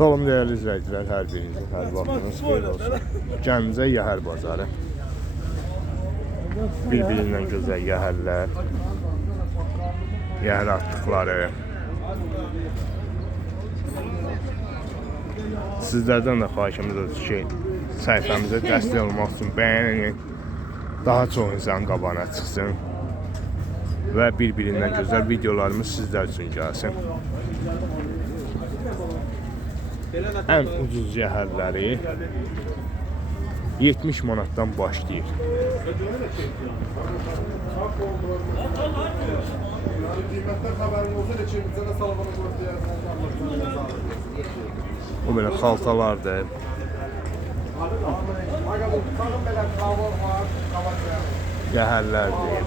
Salam değerli izləyicilər, hər birinizin hər vaxtınız xeyir olsun. Gəncə yəhər bazarı. Bir-birindən gözəl yəhərlər, yəhər artıqları. Sizlərdən də xahişimiz odur ki, səhifəmizə dəstək olmaq üçün bəyənin, daha çox insan qabağına çıxsın və bir-birindən gözəl videolarımız sizlər üçün gəlsin. Ən ucuz yəhərləri 70 manatdan başlayır. O belə xaltalardır. Yəhərlərdir.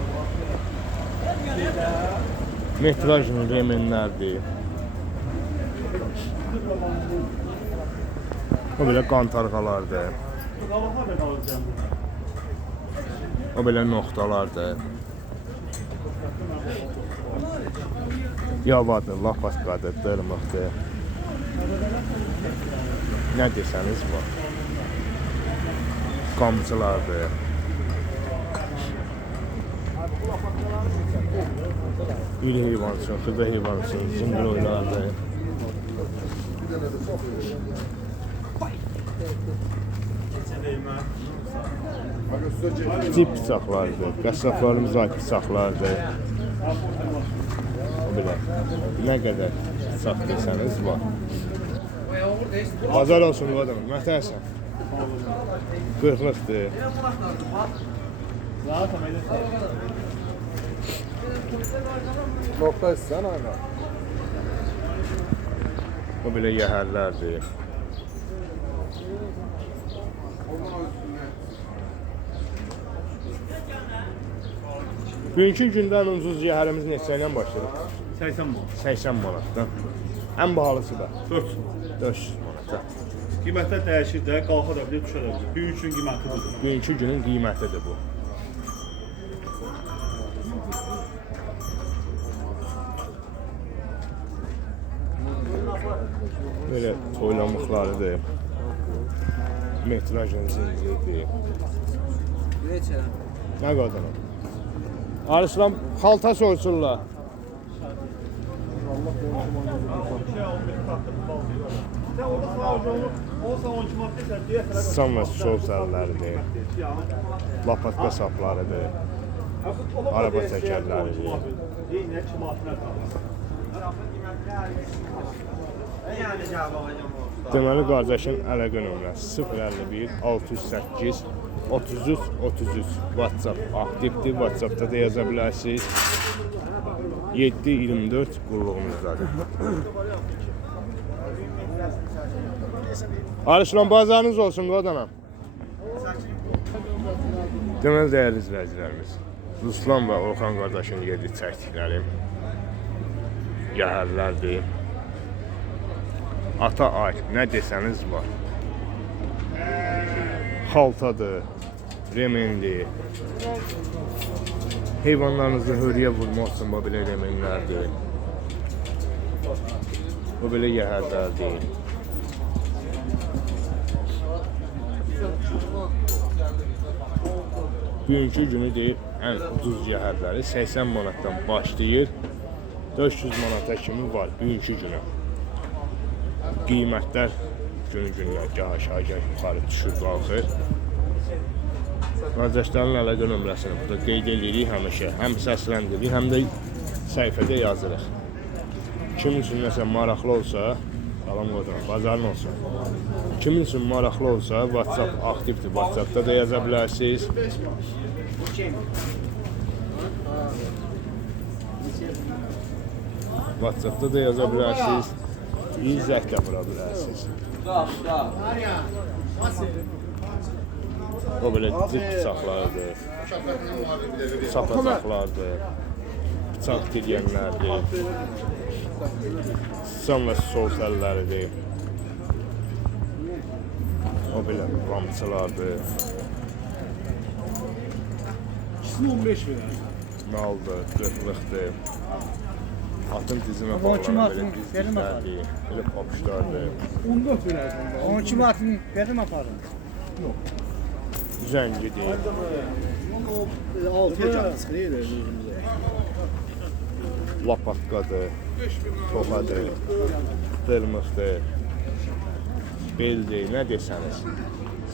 Metrajlı remenlərdir. O belə qantarğalardır. O belə noktalardır. Yavadır, lapaskadır, dırmıqdır. Nə desəniz var. Qamçılardır. İri heyvan üçün, xırda heyvan üçün, zınqıroylardır. Cip bıçaqlardır, qəssablarımız ait bıçaqlardır. O belə, nə qədər bıçaq desəniz var. Bazar olsun bu adamın, mətərsən. 40'lıqdır. Nokta istəyən ayda. O belə yəhərlərdir. Bugünkü gündə ən ucuz yəhərimiz neçə ilə başlayır? 80 manat. 80 manatdan. Ən bahalısı da 400 manat. 400 manata. Qiymətlər dəyişir də, qalxa da bilir, düşə də bilir. Bugün üçün qiyməti budur. Bugünkü günün qiymətidir bu. Böyle toylamıqlarıdır. Metrajın zinciridir. Nə qadına? Arıslan xalta soysunlar. Sam və sol sərləridir. Lapatka saplarıdır. Araba təkərləridir. Deməli qardaşın əlaqə nömrəsi 051 608 33 33 WhatsApp aktivdir. WhatsApp'ta da yaza bilərsiniz. 7-24 qulluğumuzdadır. Arışlan bazarınız olsun qadanam. Deməli dəyərli izləyicilərimiz, Ruslan və Orxan qardaşın yedi çəkdikləri yəhərlərdir. Ata ait nə desəniz var. Xaltadır, remendir. Heyvanlarınızı hörüyə vurmaq üçün bu belə remenlərdir. Bu belə yəhərlərdir. Bugünkü günü deyir, ən ucuz yəhərləri 80 manatdan başlayır. 400 manata kimi var bugünkü günü. Qiymətlər günü-gündən gah aşağı, gah yuxarı düşür, qalxır. Qardaşların əlaqə nömrəsini burada qeyd edirik həmişə. Həm səsləndiririk, həm də səhifədə yazırıq. Kimin üçün nəsə maraqlı olsa, salam qoydum, bazarın olsun. Kimin üçün maraqlı olsa, WhatsApp aktivdir, WhatsApp'da da yaza bilərsiniz. WhatsApp'da da yaza bilərsiniz. İzzət də vura bilərsiniz. O belə cip bıçaqlardır, sapacaqlardır, bıçaq diriyənlərdir, sam və sol səlləridir. O belə qamçılardır. İkisini 15 verər. Naldır, qırqlıqdır. Atın dizinə Ama o bağlanan kim belə atın? Benim atarım. dizliklərdir, belə papuçlardır. 14 verəsən. 12 matını benim aparım. Zəngidir. 6-ya gəldi çıxır. Lapatqadır, toxadır, dırmıqdır, beldir, nə desəniz,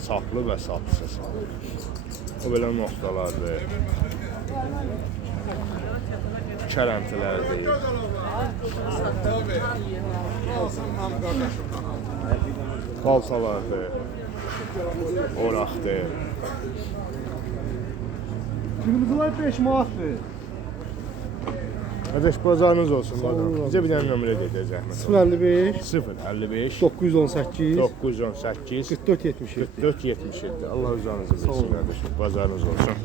saplı və sapsız. O belə noktalardır, kərəntilərdir, qalsalardır, oraqdır. Qırmızılar 5 manatdır. Qardaş, bazarınız olsun. Bizə bir dənə nömrə deyəcək zəhmət. 055 055 918 918 44 77. 44 77. Allah uzanızı versin qardaşım. Bazarınız olsun.